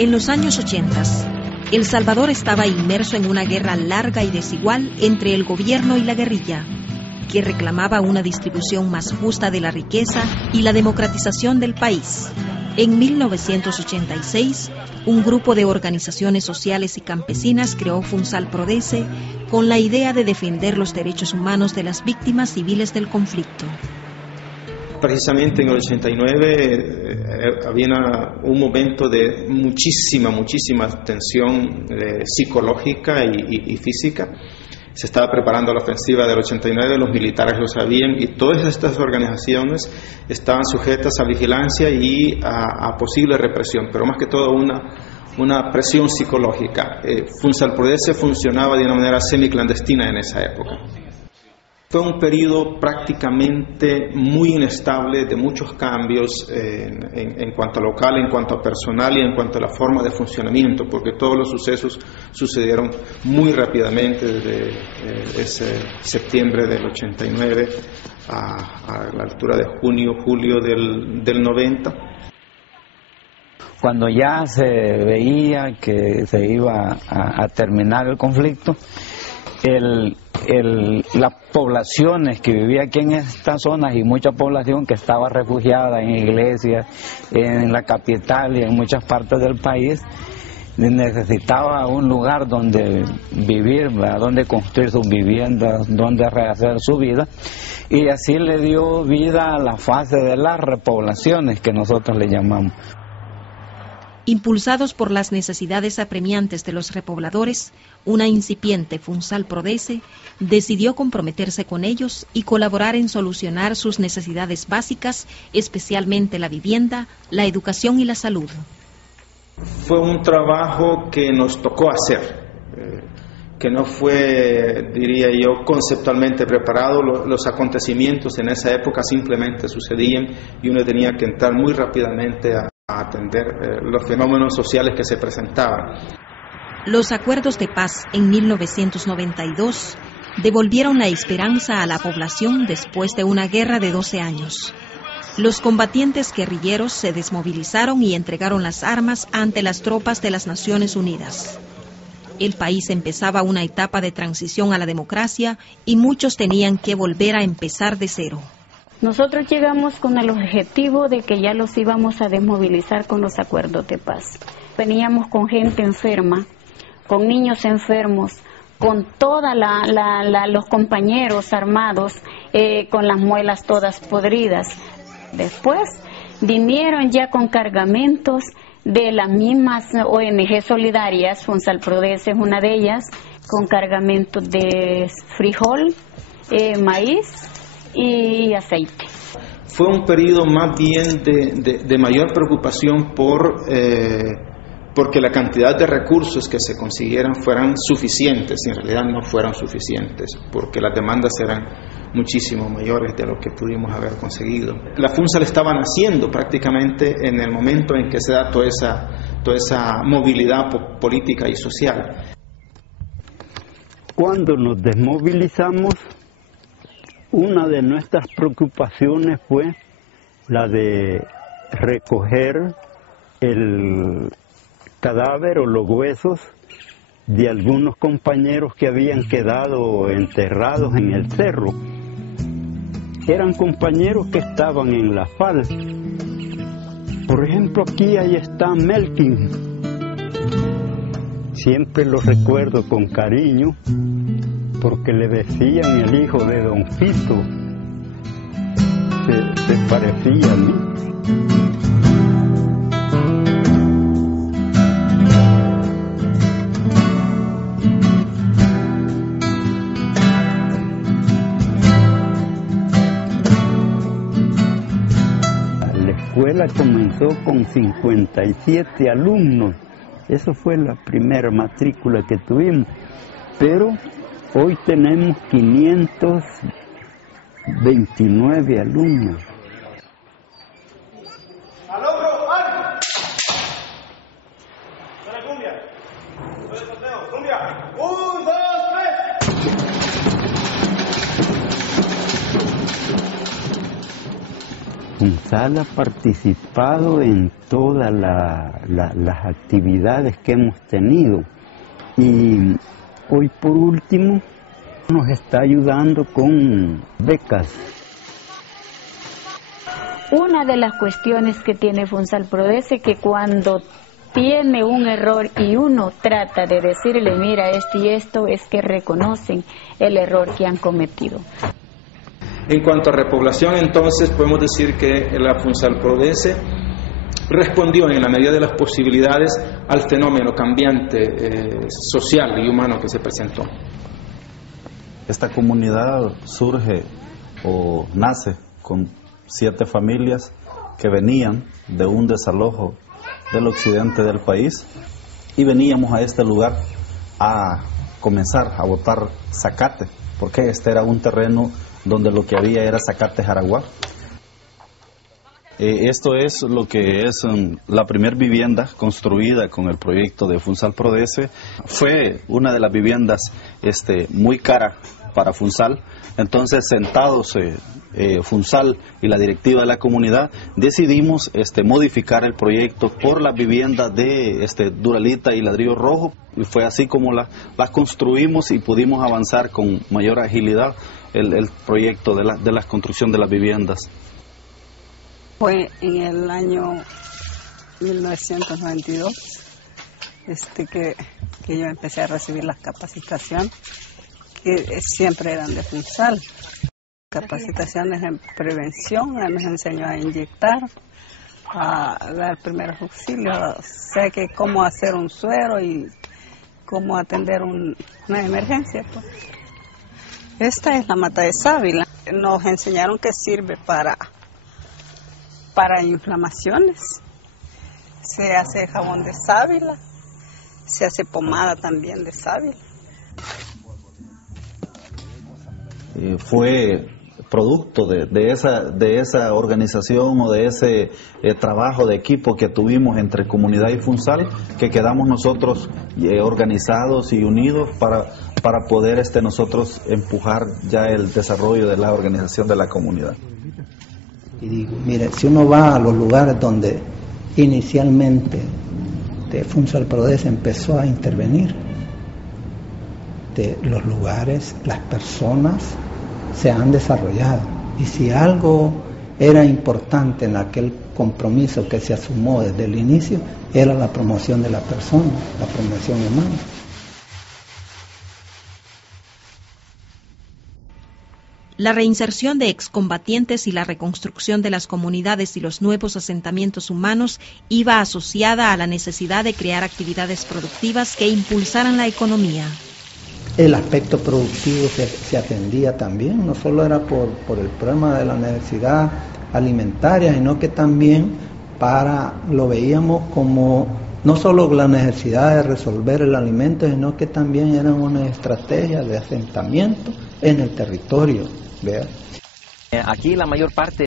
En los años 80, El Salvador estaba inmerso en una guerra larga y desigual entre el gobierno y la guerrilla, que reclamaba una distribución más justa de la riqueza y la democratización del país. En 1986, un grupo de organizaciones sociales y campesinas creó Funsal Prodece con la idea de defender los derechos humanos de las víctimas civiles del conflicto. Precisamente en el 89 había un momento de muchísima tensión psicológica y física. Se estaba preparando la ofensiva del 89, los militares lo sabían y todas estas organizaciones estaban sujetas a vigilancia y a posible represión, pero más que todo una presión psicológica. Funsal Prodece funcionaba de una manera semiclandestina en esa época. Fue un periodo prácticamente muy inestable, de muchos cambios en cuanto a local, en cuanto a personal y en cuanto a la forma de funcionamiento, porque todos los sucesos sucedieron muy rápidamente desde ese septiembre del 89 a la altura de julio del 90. Cuando ya se veía que se iba a terminar el conflicto, las poblaciones que vivían aquí en estas zonas y mucha población que estaba refugiada en iglesias, en la capital y en muchas partes del país, necesitaba un lugar donde vivir, donde construir sus viviendas, donde rehacer su vida, y así le dio vida a la fase de las repoblaciones que nosotros le llamamos. Impulsados por las necesidades apremiantes de los repobladores, una incipiente Funsal Prodece decidió comprometerse con ellos y colaborar en solucionar sus necesidades básicas, especialmente la vivienda, la educación y la salud. Fue un trabajo que nos tocó hacer, que no fue, diría yo, conceptualmente preparado. Los acontecimientos en esa época simplemente sucedían y uno tenía que entrar muy rápidamente a atender los fenómenos sociales que se presentaban. Los acuerdos de paz en 1992 devolvieron la esperanza a la población después de una guerra de 12 años. Los combatientes guerrilleros se desmovilizaron y entregaron las armas ante las tropas de las Naciones Unidas. El país empezaba una etapa de transición a la democracia y muchos tenían que volver a empezar de cero. Nosotros llegamos con el objetivo de que ya los íbamos a desmovilizar con los acuerdos de paz. Veníamos con gente enferma, con niños enfermos, con todos los compañeros armados, con las muelas todas podridas. Después vinieron ya con cargamentos de las mismas ONG solidarias, Funsal Prodece es una de ellas, con cargamentos de frijol, maíz y aceite. Fue un periodo más bien de mayor preocupación porque la cantidad de recursos que se consiguieran fueran suficientes, y en realidad no fueran suficientes, porque las demandas eran muchísimo mayores de lo que pudimos haber conseguido. La Funsal estaba naciendo prácticamente en el momento en que se da toda esa movilidad política y social. Cuando nos desmovilizamos, una de nuestras preocupaciones fue la de recoger el cadáver o los huesos de algunos compañeros que habían quedado enterrados en el cerro. Eran compañeros que estaban en la FAL. Por ejemplo, aquí ahí está Melkin. Siempre lo recuerdo con cariño, porque le decían el hijo de Don Fito, se parecía a mí. La escuela comenzó con 57 alumnos, eso fue la primera matrícula que tuvimos, pero hoy tenemos 529 alumnos. FUNSAL ha participado en todas las actividades que hemos tenido y hoy por último nos está ayudando con becas. Una de las cuestiones que tiene FUNSAL Prodece que cuando tiene un error y uno trata de decirle, mira, esto y esto, es que reconocen el error que han cometido. En cuanto a repoblación, entonces, podemos decir que la FUNSAL Prodece respondió en la medida de las posibilidades al fenómeno cambiante social y humano que se presentó. Esta comunidad surge o nace con 7 familias que venían de un desalojo del occidente del país y veníamos a este lugar a comenzar a botar zacate, porque este era un terreno donde lo que había era zacate jaraguá. Esto es lo que es la primera vivienda construida con el proyecto de FUNSAL Prodece. Fue una de las viviendas muy cara para FUNSAL. Entonces, sentados FUNSAL y la directiva de la comunidad, decidimos modificar el proyecto por las viviendas de Duralita y ladrillo rojo, y fue así como las construimos y pudimos avanzar con mayor agilidad el proyecto de la construcción de las viviendas. Fue en el año 1992 que yo empecé a recibir las capacitaciones, que siempre eran de FUNSAL. Capacitaciones en prevención, nos enseñó a inyectar, a dar primeros auxilios, sé que cómo hacer un suero y cómo atender una emergencia. Pues. Esta es la mata de sábila. Nos enseñaron que sirve para inflamaciones. Se hace jabón de sábila, se hace pomada también de sábila. Fue producto de esa organización o de ese trabajo de equipo que tuvimos entre comunidad y FUNSAL, que quedamos nosotros organizados y unidos para poder nosotros empujar ya el desarrollo de la organización de la comunidad. Y digo, mire, si uno va a los lugares donde inicialmente FUNSAL Prodece empezó a intervenir, de los lugares, las personas se han desarrollado. Y si algo era importante en aquel compromiso que se asumió desde el inicio, era la promoción de la persona, la promoción humana. La reinserción de excombatientes y la reconstrucción de las comunidades y los nuevos asentamientos humanos iba asociada a la necesidad de crear actividades productivas que impulsaran la economía. El aspecto productivo se atendía también, no solo era por el problema de la necesidad alimentaria, sino que también lo veíamos como no solo la necesidad de resolver el alimento, sino que también era una estrategia de asentamiento en el territorio. ¿Vea? Aquí la mayor parte